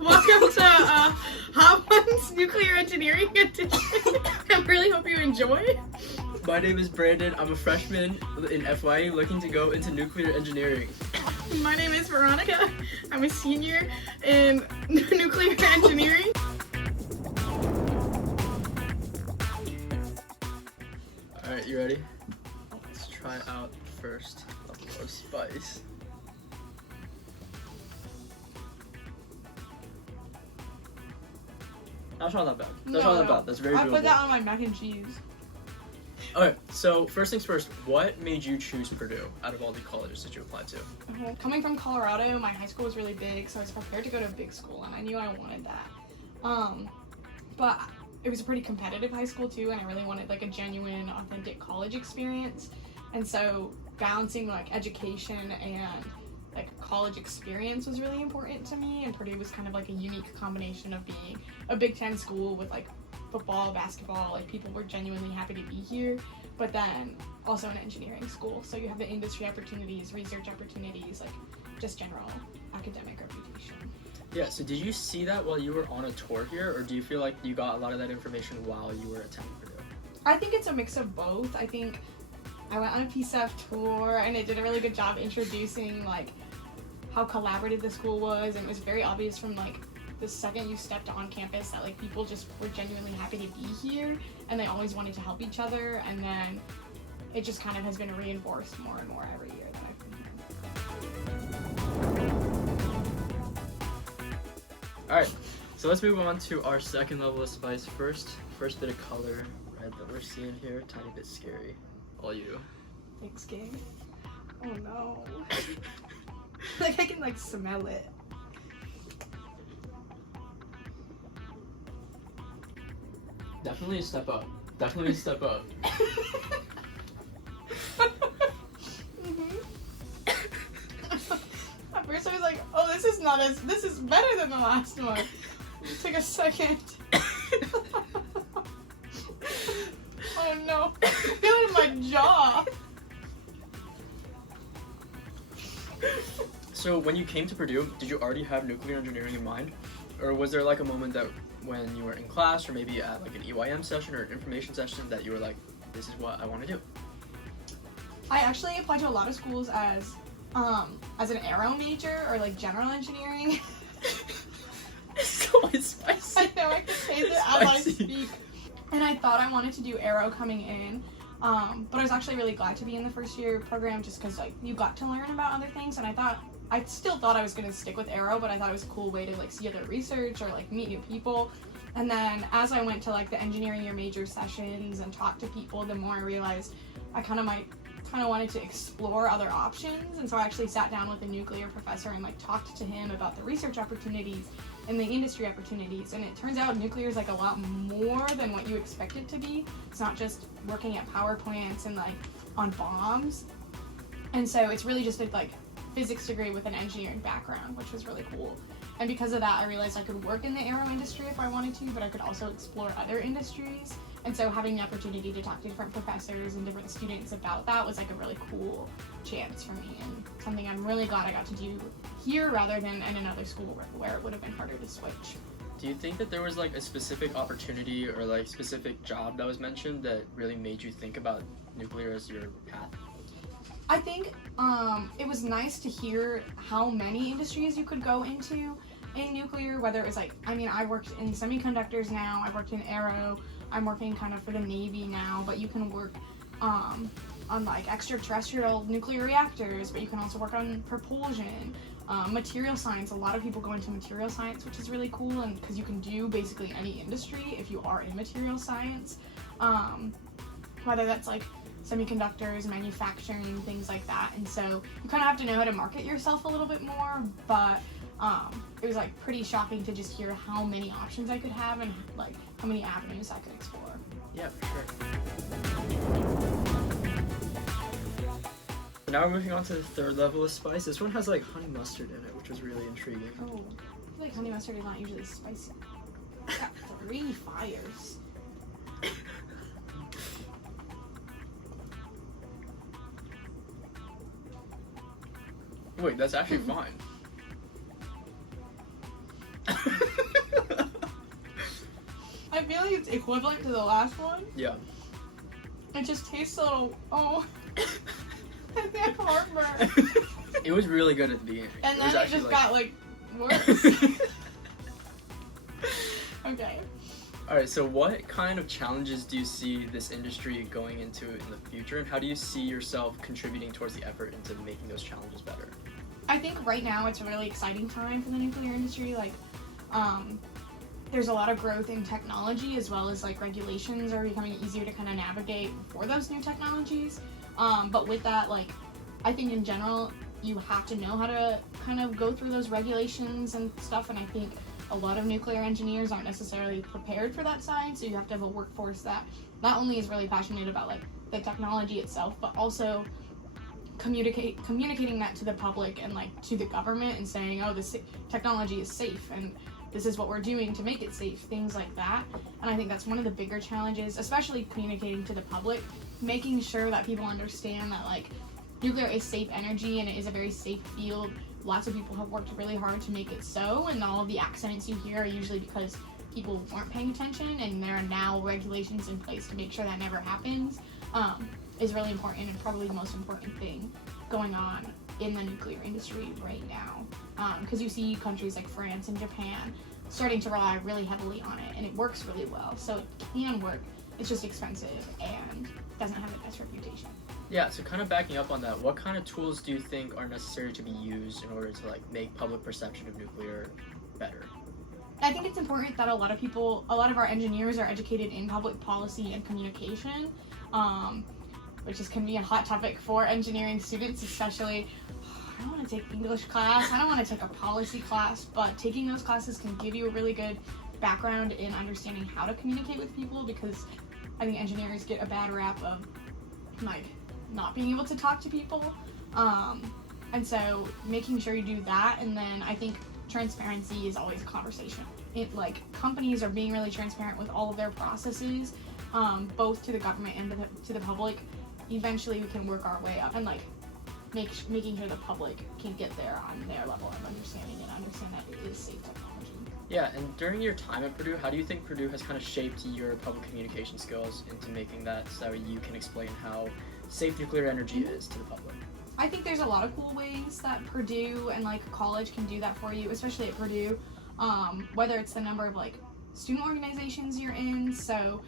Welcome to Hot One's Nuclear Engineering Edition. I really hope you enjoy. My name is Brandon. I'm a freshman in FYE looking to go into nuclear engineering. My name is Veronica. I'm a senior in nuclear engineering. Alright, you ready? Let's try out first level of spice. That's not that bad. That's not that bad. That's very doable. I put that on my mac and cheese. Okay, so first things first, what made you choose Purdue out of all the colleges that you applied to? Coming from Colorado, my high school was really big, so I was prepared to go to a big school, and I knew I wanted that. But it was a pretty competitive high school too, and I really wanted like a genuine, authentic college experience. And so balancing like education and like college experience was really important to me, and Purdue was kind of like a unique combination of being a Big Ten school with like football, basketball, like people were genuinely happy to be here, but then also an engineering school, so you have the industry opportunities, research opportunities, like just general academic reputation. Yeah, so did you see that while you were on a tour here, or do you feel like you got a lot of that information while you were attending Purdue? I think it's a mix of both. I think I went on a PSEF tour, and it did a really good job introducing like how collaborative the school was, and it was very obvious from like the second you stepped on campus that like people just were genuinely happy to be here, and they always wanted to help each other, and then it just kind of has been reinforced more and more every year that I've been here. Alright, so let's move on to our second level of spice. First bit of color, red that we're seeing here, tiny bit scary. All you. Thanks, King. Oh no. Like I can like smell it. Definitely a step up. Definitely a step up. At first I was like, oh, this is better than the last one. It took a second. Oh no. I feel it in my jaw. So when you came to Purdue, did you already have nuclear engineering in mind? Or was there like a moment that when you were in class or maybe at like an EYM session or an information session that you were like, this is what I want to do? I actually applied to a lot of schools as an aero major or like general engineering. So it's spicy. I know I can say that as I speak. And I thought I wanted to do aero coming in. But I was actually really glad to be in the first year program just because like you got to learn about other things, and I still thought I was going to stick with aero, but I thought it was a cool way to like see other research or like meet new people. And then as I went to like the engineering year major sessions and talked to people, the more I realized I kind of wanted to explore other options. And so I actually sat down with a nuclear professor and like talked to him about the research opportunities and the industry opportunities. And it turns out nuclear is like a lot more than what you expect it to be. It's not just working at power plants and like on bombs. And so it's really just a like physics degree with an engineering background, which was really cool. And because of that, I realized I could work in the aero industry if I wanted to, but I could also explore other industries. And so having the opportunity to talk to different professors and different students about that was like a really cool chance for me, and something I'm really glad I got to do here rather than in another school where it would have been harder to switch. Do you think that there was like a specific opportunity or like specific job that was mentioned that really made you think about nuclear as your path? I think it was nice to hear how many industries you could go into in nuclear, whether it was like, I mean, I worked in semiconductors now, I worked in aero, I'm working kind of for the Navy now, but you can work on like extraterrestrial nuclear reactors, but you can also work on propulsion, material science. A lot of people go into material science, which is really cool, and because you can do basically any industry if you are in material science, whether that's like semiconductors, manufacturing, things like that. And so you kind of have to know how to market yourself a little bit more, but it was like pretty shocking to just hear how many options I could have and like how many avenues I could explore. Yeah, for sure. So now we're moving on to the third level of spice. This one has like honey mustard in it, which was really intriguing. Oh, I feel like honey mustard is not usually spicy. Got 3 fires. Wait, that's actually fine. feel like it's equivalent to the last one. Yeah. It just tastes a little, I have heartburn. It was really good at the beginning. And then it just got, like, worse. Okay. Alright, so what kind of challenges do you see this industry going into in the future, and how do you see yourself contributing towards the effort into making those challenges better? I think right now it's a really exciting time for the nuclear industry. Like, there's a lot of growth in technology, as well as like regulations are becoming easier to kind of navigate for those new technologies. But with that, like, I think in general you have to know how to kind of go through those regulations and stuff, and I think a lot of nuclear engineers aren't necessarily prepared for that side, so you have to have a workforce that not only is really passionate about like the technology itself, but also communicating that to the public and like to the government and saying, oh, this technology is safe and this is what we're doing to make it safe, things like that. And I think that's one of the bigger challenges, especially communicating to the public, making sure that people understand that like nuclear is safe energy and it is a very safe field. Lots of people have worked really hard to make it so, and all of the accidents you hear are usually because people weren't paying attention, and there are now regulations in place to make sure that never happens. Is really important, and probably the most important thing going on in the nuclear industry right now, because you see countries like France and Japan starting to rely really heavily on it, and it works really well. So it can work, it's just expensive and doesn't have the best reputation. Yeah, so kind of backing up on that, what kind of tools do you think are necessary to be used in order to like make public perception of nuclear better? I think it's important that a lot of our engineers are educated in public policy and communication, which can be a hot topic for engineering students, especially. I don't want to take English class, I don't want to take a policy class, but taking those classes can give you a really good background in understanding how to communicate with people, because I think engineers get a bad rap of like not being able to talk to people, and so making sure you do that. And then I think transparency is always a conversation. Companies are being really transparent with all of their processes, both to the government and to the public. Eventually we can work our way up and like making sure the public can get there on their level of understanding and understand that it is safe technology. Yeah, and during your time at Purdue, how do you think Purdue has kind of shaped your public communication skills into making that so you can explain how safe nuclear energy is to the public? I think there's a lot of cool ways that Purdue and like college can do that for you, especially at Purdue. Whether it's the number of like student organizations you're in, so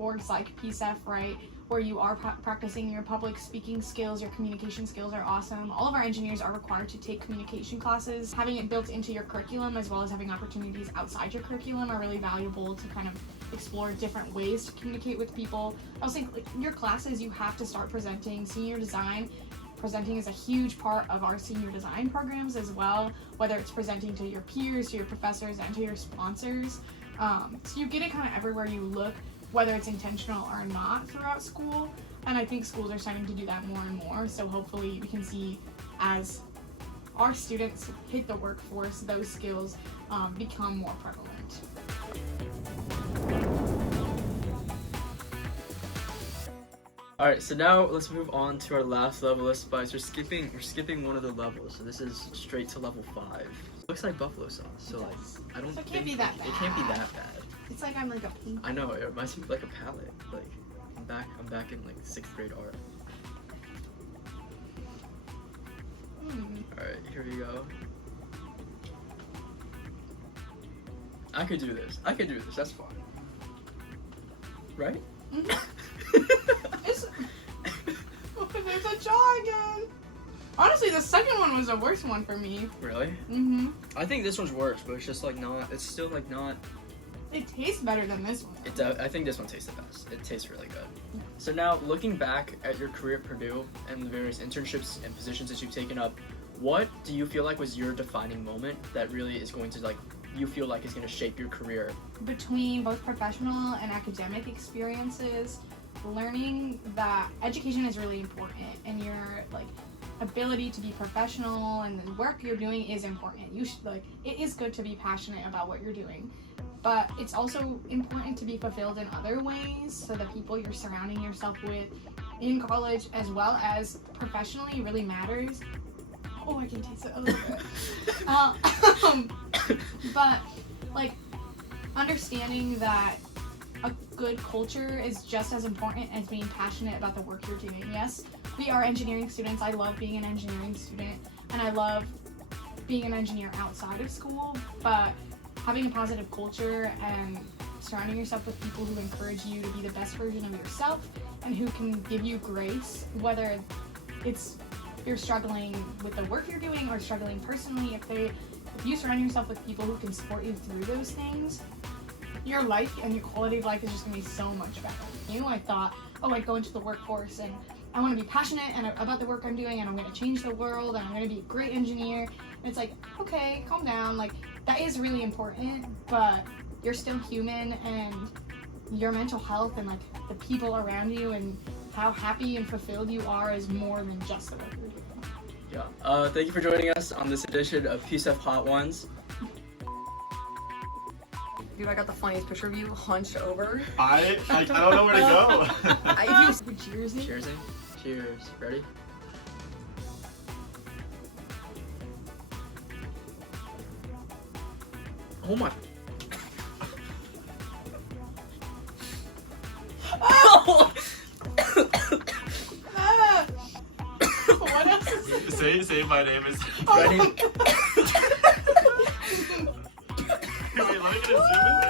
orgs like PSEF, right, where you are practicing your public speaking skills, your communication skills are awesome. All of our engineers are required to take communication classes. Having it built into your curriculum, as well as having opportunities outside your curriculum, are really valuable to kind of explore different ways to communicate with people. I was thinking, like, your classes, you have to start presenting. Senior design, presenting is a huge part of our senior design programs as well, whether it's presenting to your peers, to your professors, and to your sponsors. So you get it kind of everywhere you look, whether it's intentional or not throughout school. And I think schools are starting to do that more and more. So hopefully we can see, as our students hit the workforce, those skills become more prevalent. Alright, so now let's move on to our last level of spice. We're skipping one of the levels, so this is straight to level 5. Looks like buffalo sauce, so like I don't think it can't be that bad. It can't be that bad. It's like I'm like a pink. I know, it reminds me of like a palette. Like I'm back in like 6th grade art. Alright, here we go. I could do this, that's fine. Right? There's a jaw again. Honestly, the second one was the worst one for me. Really? Mm-hmm. I think this one's worse, but it's just like not, it's still like not. It tastes better than this one. I think this one tastes the best. It tastes really good. So now, looking back at your career at Purdue and the various internships and positions that you've taken up, what do you feel like was your defining moment that really is going to like, you feel like is going to shape your career? Between both professional and academic experiences, learning that education is really important, and your like ability to be professional and the work you're doing is important. You should it is good to be passionate about what you're doing, but it's also important to be fulfilled in other ways. So the people you're surrounding yourself with in college as well as professionally really matters. Oh, I can taste it a little bit. But like understanding that good culture is just as important as being passionate about the work you're doing. Yes, we are engineering students. I love being an engineering student, and I love being an engineer outside of school, but having a positive culture and surrounding yourself with people who encourage you to be the best version of yourself and who can give you grace, whether it's you're struggling with the work you're doing or struggling personally, if you surround yourself with people who can support you through those things, your life and your quality of life is just going to be so much better. I thought, oh, I'd go into the workforce and I want to be passionate about the work I'm doing, and I'm going to change the world, and I'm going to be a great engineer. And it's like, okay, calm down. Like, that is really important, but you're still human, and your mental health and like the people around you and how happy and fulfilled you are is more than just the work you're doing. Yeah. Thank you for joining us on this edition of PSEF Hot Ones. Dude, I got the funniest picture of you hunched over. I don't know where to go. Cheers. Cheersing. Cheers. Ready? Oh my. What else is Say my name is. Ready? Wait, let me get a zoom in.